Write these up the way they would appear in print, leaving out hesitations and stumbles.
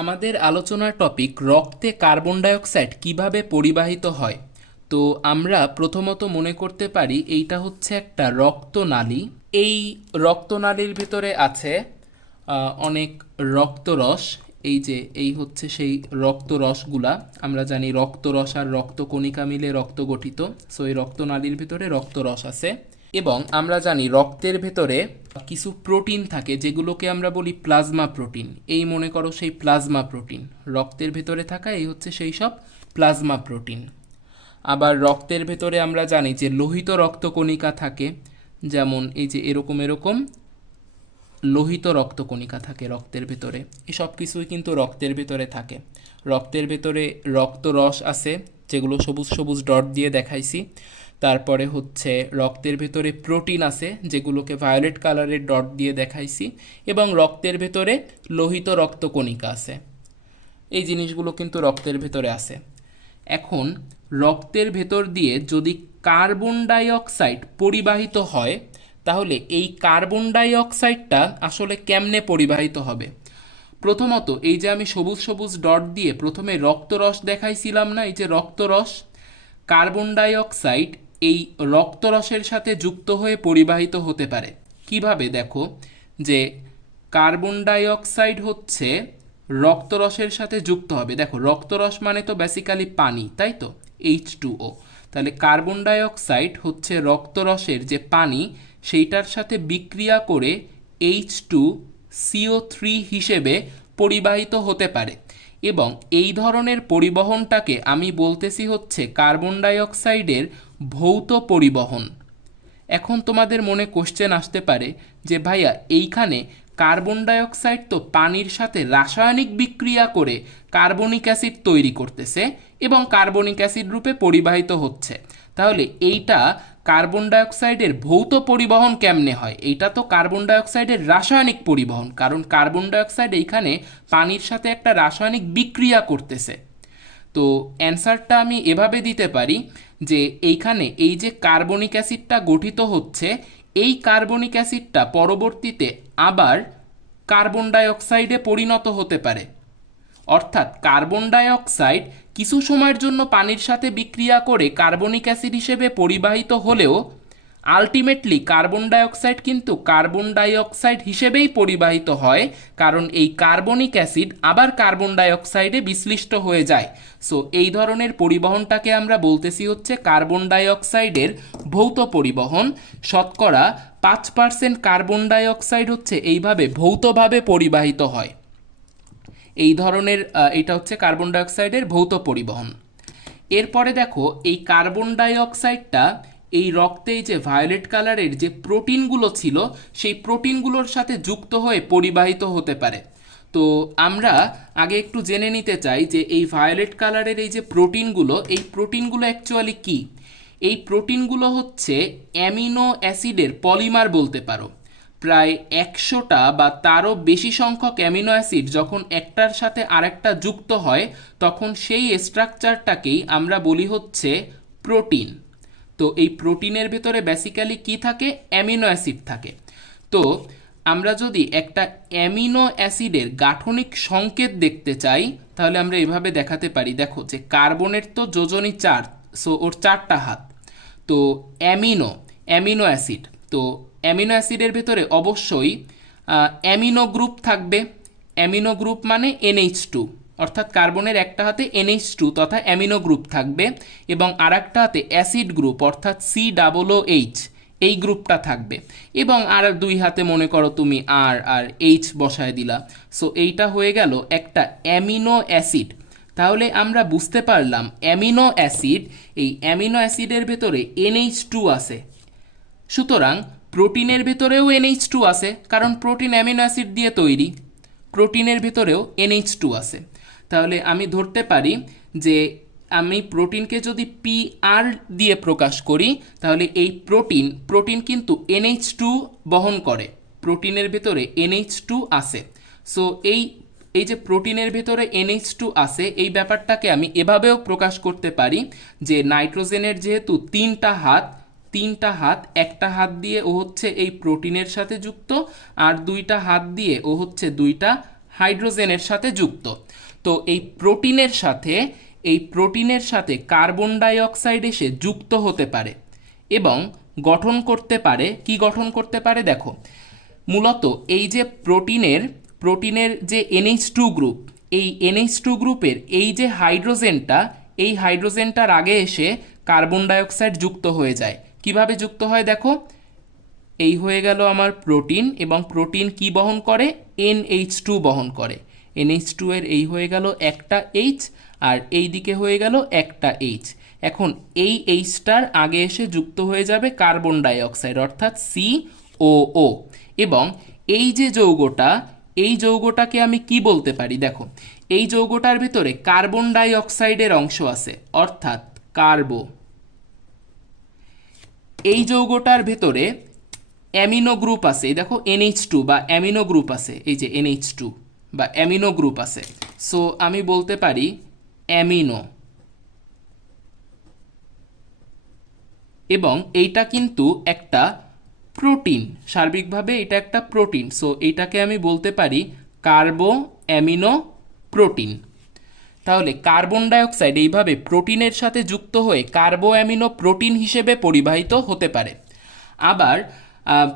আমাদের আলোচনার টপিক রক্তে কার্বন ডাইঅক্সাইড কিভাবে পরিবাহিত হয়। তো আমরা প্রথমত মনে করতে পারি এইটা হচ্ছে একটা রক্তনালী। এই রক্তনালীর ভিতরে আছে অনেক রক্তরস। এই হচ্ছে সেই রক্তরসগুলা। আমরা জানি রক্তরস আর রক্তকণিকা মিলে রক্ত গঠিত। সো এই রক্তনালীর ভিতরে রক্তরস আছে এবং আমরা জানি রক্তের ভেতরে কিছু প্রোটিন থাকে যেগুলোকে আমরা বলি প্লাজমা প্রোটিন। এই মনে করো সেই প্লাজমা প্রোটিন রক্তের ভেতরে থাকা, এই হচ্ছে সেই সব প্লাজমা প্রোটিন। আবার রক্তের ভেতরে আমরা জানি যে লোহিত রক্তকণিকা থাকে, যেমন এই যে এরকম এরকম লোহিত রক্তকণিকা থাকে রক্তের ভেতরে। এসব কিছুই কিন্তু রক্তের ভেতরে থাকে। রক্তের ভেতরে রক্তরস আছে, যেগুলো সবুজ সবুজ ডট দিয়ে দেখাইছি। তারপরে হচ্ছে রক্তের ভেতরে প্রোটিন আছে, যেগুলোকে ভায়োলেট কালারের ডট দিয়ে দেখাইছি। এবং রক্তের ভেতরে লোহিত রক্তকণিকা আছে। এই জিনিসগুলো কিন্তু রক্তের ভেতরে আছে। এখন রক্তের ভেতর দিয়ে যদি কার্বন ডাই অক্সাইড পরিবাহিত হয়, তাহলে এই কার্বন ডাই অক্সাইডটা আসলে কেমনে পরিবাহিত হবে। প্রথমত এই যে আমি সবুজ সবুজ ডট দিয়ে প্রথমে রক্তরস দেখাইছিলাম না, এই যে রক্তরস, কার্বন ডাই অক্সাইড এই রক্তরসের সাথে যুক্ত হয়ে পরিবাহিত হতে পারে। কিভাবে দেখো, যে কার্বন ডাই অক্সাইড হচ্ছে রক্তরসের সাথে যুক্ত হবে। দেখো রক্তরস মানে তো বেসিক্যালি পানি, তাই তো, H2O। তাহলে কার্বন ডাই অক্সাইড হচ্ছে রক্তরসের যে পানি সেইটার সাথে বিক্রিয়া করে H2CO3 হিসেবে পরিবাহিত হতে পারে। এবং এই ধরনের পরিবহনটাকে আমি বলতেছি হচ্ছে কার্বন ডাই অক্সাইডের ভৌত পরিবহন। এখন তোমাদের মনে কোশ্চেন আসতে পারে যে ভাইয়া এইখানে কার্বন ডাই অক্সাইড তো পানির সাথে রাসায়নিক বিক্রিয়া করে কার্বনিক অ্যাসিড তৈরি করতেছে এবং কার্বনিক অ্যাসিড রূপে পরিবাহিত হচ্ছে, তাহলে এইটা কার্বন ডাই অক্সাইডের ভৌত পরিবহন কেমনে হয়। এইটা তো কার্বন ডাই অক্সাইডের রাসায়নিক পরিবহন, কারণ কার্বন ডাই অক্সাইড এইখানে পানির সাথে একটা রাসায়নিক বিক্রিয়া করতেছে। তো অ্যান্সারটা আমি এভাবে দিতে পারি যে এইখানে এই যে কার্বনিক অ্যাসিডটা গঠিত হচ্ছে, এই কার্বনিক অ্যাসিডটা পরবর্তীতে আবার কার্বন ডাই অক্সাইডে পরিণত হতে পারে। অর্থাৎ কার্বন ডাই অক্সাইড কিছু সময়ের জন্য পানির সাথে বিক্রিয়া করে কার্বনিক অ্যাসিড হিসেবে পরিবাহিত হলেও আলটিমেটলি কার্বন ডাই অক্সাইড কিন্তু কার্বন ডাই অক্সাইড হিসেবেই পরিবাহিত হয়, কারণ এই কার্বনিক অ্যাসিড আবার কার্বন ডাই অক্সাইডে বিশ্লিষ্ট হয়ে যায়। সো এই ধরনের পরিবহনটাকে আমরা বলতেছি হচ্ছে কার্বন ডাই অক্সাইডের ভৌত পরিবহন। শতকরা 5% কার্বন ডাই অক্সাইড হচ্ছে এইভাবে ভৌতভাবে পরিবাহিত হয়। এই ধরনের এটা হচ্ছে কার্বন ডাই অক্সাইডের ভৌত পরিবহন। এরপরে দেখো এই কার্বন ডাই অক্সাইডটা এই রক্তে যে ভায়োলেট কালারের যে প্রোটিনগুলো ছিল সেই প্রোটিনগুলোর সাথে যুক্ত হয়ে পরিবাহিত হতে পারে। তো আমরা আগে একটু জেনে নিতে চাই যে এই ভায়োলেট কালারের এই যে প্রোটিনগুলো, এই প্রোটিনগুলো অ্যাকচুয়ালি কী। এই প্রোটিনগুলো হচ্ছে অ্যামিনো অ্যাসিডের পলিমার বলতে পারো। প্রায় 100টা বা তারও বেশি সংখ্যক অ্যামিনো অ্যাসিড যখন একটার সাথে আরেকটা যুক্ত হয় তখন সেই স্ট্রাকচারটাকেই আমরা বলি হচ্ছে প্রোটিন। তো এই প্রোটিনের ভেতরে বেসিক্যালি কি থাকে, অ্যামিনো অ্যাসিড থাকে। তো আমরা যদি একটা অ্যামিনো অ্যাসিডের গাঠনিক সংকেত দেখতে চাই তাহলে আমরা এভাবে দেখাতে পারি। দেখো যে কার্বনের তো যোজনী 4, সো ওর 4টা হাত। তো অ্যামিনো অ্যাসিড, তো অ্যামিনো অ্যাসিডের ভেতরে অবশ্যই অ্যামিনো গ্রুপ থাকবে। অ্যামিনো গ্রুপ মানে NH2, অর্থাৎ কার্বনের একটা হাতে NH2 তথা অ্যামিনো গ্রুপ থাকবে এবং আর একটা হাতে অ্যাসিড গ্রুপ অর্থাৎ COOH এই গ্রুপটা থাকবে। এবং আর দুই হাতে মনে করো তুমি আর H বসায় দিলা। সো এইটা হয়ে গেল একটা অ্যামিনো অ্যাসিড। তাহলে আমরা বুঝতে পারলাম অ্যামিনো অ্যাসিড, এই অ্যামিনো অ্যাসিডের ভেতরে NH2 আছে। সুতরাং প্রোটিনের ভেতরেও NH2 আছে, কারণ প্রোটিন অ্যামিনো অ্যাসিড দিয়ে তৈরি। প্রোটিনের ভেতরেও NH2 আছে। তাহলে আমি ধরতে পারি যে আমি প্রোটিনকে যদি PR দিয়ে প্রকাশ করি তাহলে এই প্রোটিন কিন্তু NH2 বহন করে। প্রোটিনের ভেতরে NH2 আছে। সো এই যে প্রোটিনের ভেতরে NH2 আছে এই ব্যাপারটাকে আমি এভাবেও প্রকাশ করতে পারি যে নাইট্রোজেনের যেহেতু তিনটা হাত, একটা হাত দিয়ে ও হচ্ছে এই প্রোটিনের সাথে যুক্ত আর দুইটা হাত দিয়ে ও হচ্ছে দুইটা হাইড্রোজেনের সাথে যুক্ত। তো এই প্রোটিনের সাথে কার্বন ডাই অক্সাইড এসে যুক্ত হতে পারে এবং গঠন করতে পারে, কি গঠন করতে পারে দেখো, মূলত এই যে প্রোটিনের যে NH2 গ্রুপ, এই NH2 গ্রুপের এই যে হাইড্রোজেনটা, এই হাইড্রোজেনটার আগে এসে কার্বন ডাই অক্সাইড যুক্ত হয়ে যায়। কিভাবে যুক্ত হয় দেখো, এই হয়ে গেল আমার প্রোটিন, এবং প্রোটিন কি বহন করে, NH2 বহন করে। NH2 এর এই হয়ে গেল একটা H, আর এই দিকে হয়ে গেল একটা H। এখন এই Hটার আগে এসে যুক্ত হয়ে যাবে কার্বন ডাই অক্সাইড, অর্থাৎ COO। এবং এই যে যৌগটা, এই যৌগটাকে আমি কি বলতে পারি দেখো, এই যৌগটার ভিতরে কার্বন ডাই অক্সাইডের অংশ আছে, অর্থাৎ কার্বো। এই যৌগটার ভেতরে অ্যামিনো গ্রুপ আছে, এই দেখো NH2 বা অ্যামিনো গ্রুপ আছে, এই যে NH2 বা অ্যামিনো গ্রুপ আছে। সো আমি বলতে পারি অ্যামিনো, এবং এইটা কিন্তু একটা প্রোটিন, সার্বিকভাবে এটা একটা প্রোটিন। সো এইটাকে আমি বলতে পারি কার্বো অ্যামিনো প্রোটিন। তাহলে কার্বন ডাই অক্সাইড এইভাবে প্রোটিনের সাথে যুক্ত হয়ে কার্বো অ্যামিনো প্রোটিন হিসেবে পরিবাহিত হতে পারে। আবার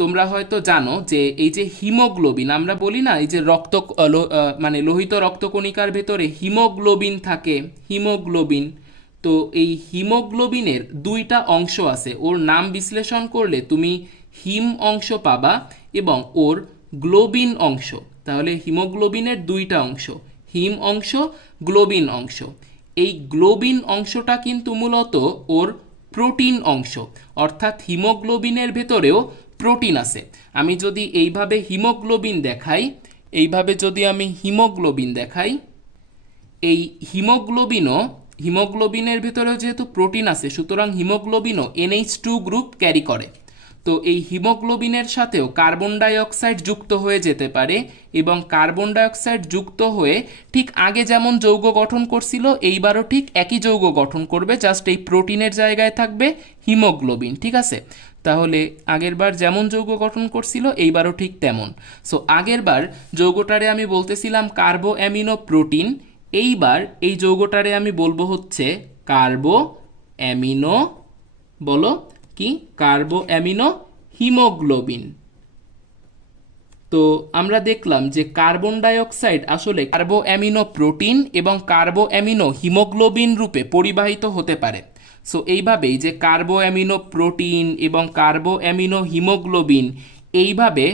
তোমরা হয়তো জানো যে এই যে হিমোগ্লোবিন, আমরা বলি না এই যে মানে লোহিত রক্তকণিকার ভেতরে হিমোগ্লোবিন থাকে, হিমোগ্লোবিন। তো এই হিমোগ্লোবিনের দুইটা অংশ আছে, ওর নাম বিশ্লেষণ করলে তুমি হিম অংশ পাবা এবং ওর গ্লোবিন অংশ। তাহলে হিমোগ্লোবিনের দুইটা অংশ, হিম অংশ, গ্লোবিন অংশ। এই গ্লোবিন অংশটা কিন্তু মূলত ওর প্রোটিন অংশ, অর্থাৎ হিমোগ্লোবিনের ভেতরেও প্রোটিন আছে। আমি যদি এইভাবে হিমোগ্লোবিন দেখাই, এইভাবে যদি আমি হিমোগ্লোবিন দেখাই, এই হিমোগ্লোবিনের ভেতরেও যেহেতু প্রোটিন আছে, সুতরাং হিমোগ্লোবিনও NH2 গ্রুপ ক্যারি করে। তো এই হিমোগ্লোবিনের সাথেও কার্বন ডাই অক্সাইড যুক্ত হয়ে যেতে পারে, এবং কার্বন ডাই অক্সাইড যুক্ত হয়ে ঠিক আগে যেমন যৌগ গঠন করছিল, এইবারও ঠিক একই যৌগ গঠন করবে, জাস্ট এই প্রোটিনের জায়গায় থাকবে হিমোগ্লোবিন। ঠিক আছে, তাহলে আগেরবার যেমন যৌগ গঠন করছিল এইবারও ঠিক তেমন। সো আগেরবার যৌগটারে আমি বলতেছিলাম কার্বো অ্যামিনো প্রোটিন, এইবার এই যৌগটারে আমি বলবো হচ্ছে কার্বো অ্যামিনো, বলো কি, কার্বো অ্যামিনো হিমোগ্লোবিন। তো আমরা দেখলাম যে কার্বন ডাই অক্সাইড আসলে কার্বো অ্যামিনো প্রোটিন এবং কার্বো অ্যামিনো হিমোগ্লোবিন রূপে পরিবাহিত হতে পারে। সো এইভাবেই যে কার্বো অ্যামিনো প্রোটিন এবং কার্বো অ্যামিনো হিমোগ্লোবিন এইভাবে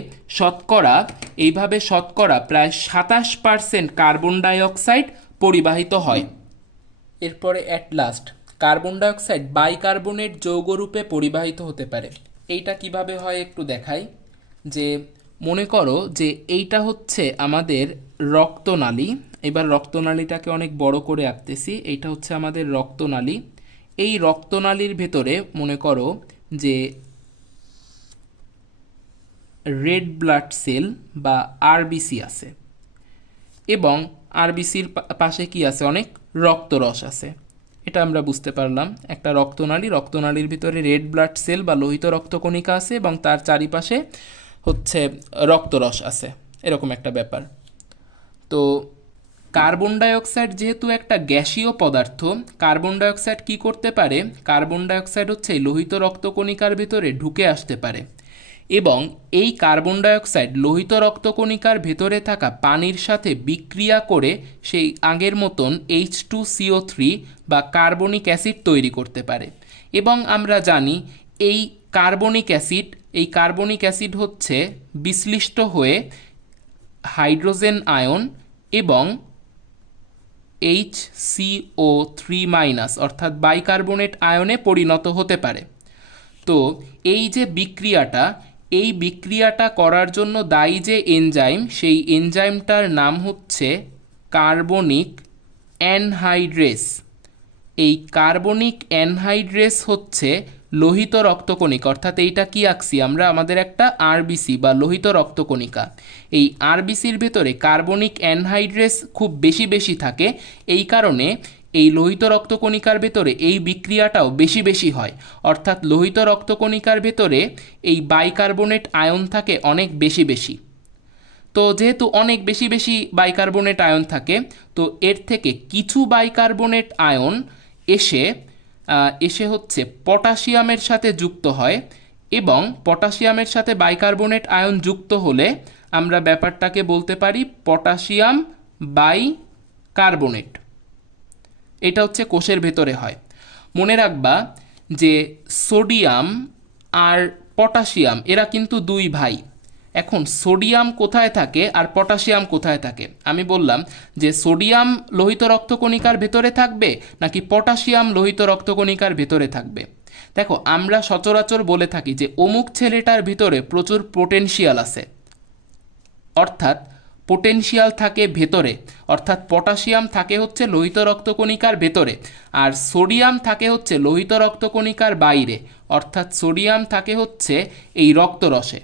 শতকরা প্রায় 27% কার্বন ডাই অক্সাইড পরিবাহিত হয়। এরপরে at last carbon dioxide bicarbonate যৌগরূপে পরিবাহিত হতে পারে। এইটা কিভাবে হয় একটু দেখাই। যে মনে করো যে এইটা হচ্ছে আমাদের রক্তনালী, এবার রক্তনালীটাকে অনেক বড় করে আঁকতেছি, এইটা হচ্ছে আমাদের রক্তনালী। এই রক্তনালীর ভেতরে মনে করো যে রেড ব্লাড সেল বা আরবিসি আছে, এবং আরবিসির পাশে কি আছে, অনেক রক্তরস আছে। এটা আমরা বুঝতে পারলাম একটা রক্তনালীর ভিতরে রেড ব্লাড সেল বা লোহিত রক্তকণিকা আছে, এবং তার চারিপাশে হচ্ছে রক্তরস আছে, এরকম একটা ব্যাপার। তো কার্বন ডাই অক্সাইড যেহেতু একটা গ্যাসীয় পদার্থ, কার্বন ডাই অক্সাইড কী করতে পারে, কার্বন ডাই অক্সাইড হচ্ছে লোহিত রক্তকণিকার ভেতরে ঢুকে আসতে পারে, এবং এই কার্বন ডাই অক্সাইড লোহিত রক্তকণিকার ভেতরে থাকা পানির সাথে বিক্রিয়া করে সেই আগের মতন H2CO3 বা কার্বনিক অ্যাসিড তৈরি করতে পারে। এবং আমরা জানি এই কার্বনিক অ্যাসিড হচ্ছে বিশ্লিষ্ট হয়ে হাইড্রোজেন আয়ন এবং HCO3- অর্থাৎ বাইকার্বনেট আয়নে পরিণত হতে পারে। তো এই যে বিক্রিয়াটা করার জন্য দায়ী যে এনজাইম, সেই এনজাইমটার নাম হচ্ছে কার্বনিক অ্যানহাইড্রেস। এই কার্বনিক অ্যানহাইড্রেস হচ্ছে লোহিত রক্তকণিকা, অর্থাৎ এইটা কি আঁকছি আমরা, আমাদের একটা আরবিসি বা লোহিত রক্তকণিকা। এই আরবিসির ভেতরে কার্বনিক অ্যানহাইড্রেস খুব বেশি থাকে, এই কারণে এই লোহিত রক্তকণিকার ভেতরে এই বিক্রিয়াটাও বেশি হয়, অর্থাৎ লোহিত রক্তকণিকার ভেতরে এই বাইকার্বনেট আয়ন থাকে অনেক বেশি। তো যেহেতু অনেক বেশি বেশি বাইকার্বনেট আয়ন থাকে, তো এর থেকে কিছু বাইকার্বনেট আয়ন এসে এসে হচ্ছে পটাশিয়ামের সাথে যুক্ত হয়, এবং পটাশিয়ামের সাথে বাইকার্বনেট আয়ন যুক্ত হলে আমরা ব্যাপারটাকে বলতে পারি পটাশিয়াম বাইকার্বনেট। এটা হচ্ছে কোষের ভেতরে হয়। মনে রাখবা যে সোডিয়াম আর পটাশিয়াম এরা কিন্তু দুই ভাই। এখন সোডিয়াম কোথায় থাকে আর পটাশিয়াম কোথায় থাকে? আমি বললাম যে সোডিয়াম লোহিত রক্তকণিকার ভেতরে থাকবে নাকি পটাশিয়াম লোহিত রক্তকণিকার ভেতরে থাকবে। দেখো, আমরা সচরাচর বলে থাকি যে অমুক ছেলেটার ভিতরে প্রচুর পোটেনশিয়াল আছে, অর্থাৎ পোটেনশিয়াল থাকে ভেতরে, অর্থাৎ পটাশিয়াম থাকে হচ্ছে লোহিত রক্তকণিকার ভেতরে, আর সোডিয়াম থাকে হচ্ছে লোহিত রক্তকণিকার বাইরে, অর্থাৎ সোডিয়াম থাকে হচ্ছে এই রক্তরসে।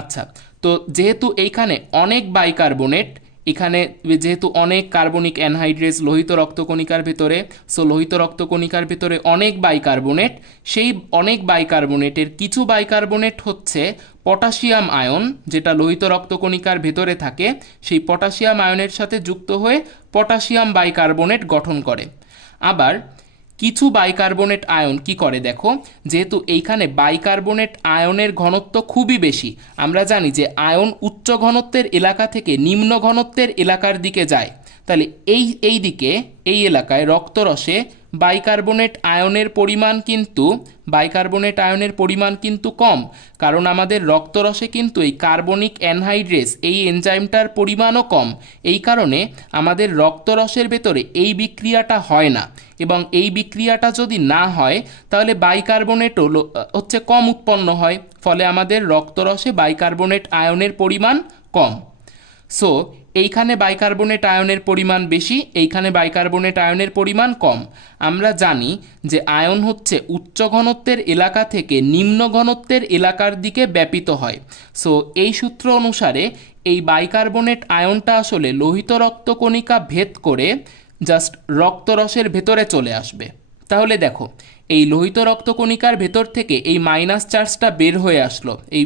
আচ্ছা, তো যেহেতু এইখানে অনেক বাইকার্বনেট, এখানে যেহেতু অনেক কার্বনিক অ্যানহাইড্রেস লোহিত রক্তকণিকার ভেতরে, সো লোহিত রক্তকণিকার ভেতরে অনেক বাইকার্বনেট, সেই অনেক বাইকার্বনেটের কিছু বাইকার্বনেট হচ্ছে পটাশিয়াম আয়ন, যেটা লোহিত রক্তকণিকার ভেতরে থাকে, সেই পটাশিয়াম আয়নের সাথে যুক্ত হয়ে পটাশিয়াম বাইকার্বনেট গঠন করে। আবার কিছু বাইকার্বনেট আয়ন কি করে দেখো, যেহেতু এইখানে বাইকার্বনেট আয়নের ঘনত্ব খুবই বেশি, আমরা জানি যে আয়ন উচ্চ ঘনত্বের এলাকা থেকে নিম্ন ঘনত্বের এলাকার দিকে যায়, তাহলে এই দিকে এই এলাকায় রক্তরসে বাইকার্বনেট আয়নের পরিমাণ কিন্তু কম, কারণ আমাদের রক্তরসে কিন্তু এই কার্বনিক অ্যানহাইড্রেস এই এনজাইমটার পরিমাণও কম। এই কারণে আমাদের রক্তরসের ভেতরে এই বিক্রিয়াটা হয় না, এবং এই বিক্রিয়াটা যদি না হয় তাহলে বাইকার্বনেটও হচ্ছে কম উৎপন্ন হয়, ফলে আমাদের রক্তরসে বাইকার্বনেট আয়নের পরিমাণ কম। সো এইখানে বাইকার্বনেট আয়নের পরিমাণ বেশি, এইখানে বাইকার্বনেট আয়নের পরিমাণ কম। আমরা জানি যে আয়ন হচ্ছে উচ্চ ঘনত্বের এলাকা থেকে নিম্ন ঘনত্বের এলাকার দিকে ব্যাপিত হয়। সো এই সূত্র অনুসারে এই বাইকার্বনেট আয়নটা আসলে লোহিত রক্তকণিকা ভেদ করে জাস্ট রক্তরসের ভেতরে চলে আসবে। তাহলে দেখো, এই লোহিত রক্তকণিকার ভেতর থেকে এই মাইনাস চার্জটা বের হয়ে আসলো, এই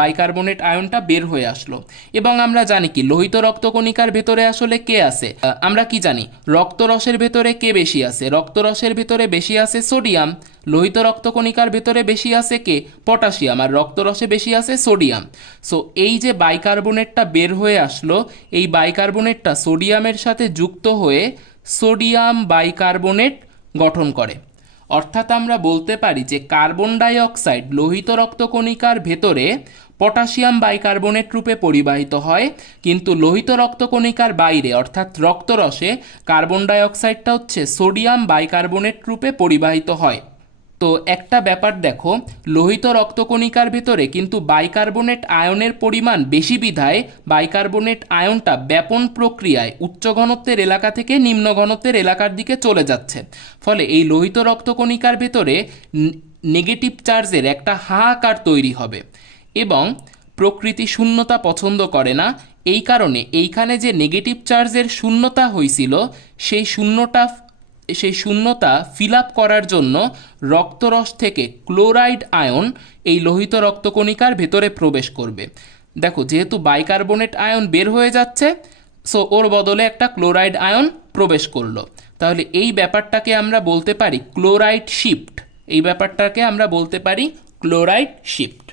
বাইকার্বনেট আয়নটা বের হয়ে আসলো। এবং আমরা জানি কি লোহিত রক্তকণিকার ভেতরে আসলে কে আছে, আমরা কি জানি রক্তরসের ভেতরে কে বেশি আছে, রক্তরসের ভেতরে বেশি আছে সোডিয়াম, লোহিত রক্তকণিকার ভেতরে বেশি আছে কে, পটাশিয়াম, আর রক্তরসে বেশি আছে সোডিয়াম। সো এই যে বাইকার্বনেটটা বের হয়ে আসলো, এই বাইকার্বনেটটা সোডিয়ামের সাথে যুক্ত হয়ে সোডিয়াম বাইকার্বনেট গঠন করে। অর্থাৎ আমরা বলতে পারি যে কার্বন ডাই অক্সাইড লোহিত রক্তকণিকার ভেতরে পটাশিয়াম বাইকার্বনেট রূপে পরিবাহিত হয়, কিন্তু লোহিত রক্তকণিকার বাইরে অর্থাৎ রক্তরসে কার্বন ডাই অক্সাইডটা হচ্ছে সোডিয়াম বাইকার্বনেট রূপে পরিবাহিত হয়। তো একটা ব্যাপার দেখো, লোহিত রক্তকণিকার ভেতরে কিন্তু বাইকার্বনেট আয়নের পরিমাণ বেশি বিধায় বাইকার্বনেট আয়নটা ব্যাপন প্রক্রিয়ায় উচ্চ ঘনত্বের এলাকা থেকে নিম্ন ঘনত্বের এলাকার দিকে চলে যাচ্ছে, ফলে এই লোহিত রক্তকণিকার ভেতরে নেগেটিভ চার্জের একটা হাহাকার তৈরি হবে, এবং প্রকৃতি শূন্যতা পছন্দ করে না। এই কারণে এইখানে যে নেগেটিভ চার্জের শূন্যতা হয়েছিল, সেই শূন্যতা ফিল আপ করার জন্য রক্তরস থেকে ক্লোরাইড আয়ন এই লোহিত রক্তকণিকার ভেতরে প্রবেশ করবে। দেখো, যেহেতু বাইকার্বনেট আয়ন বের হয়ে যাচ্ছে, সো ওর বদলে একটা ক্লোরাইড আয়ন প্রবেশ করলো, তাহলে এই ব্যাপারটাকে আমরা বলতে পারি ক্লোরাইড শিফট। এই ব্যাপারটাকে আমরা বলতে পারি ক্লোরাইড শিফট।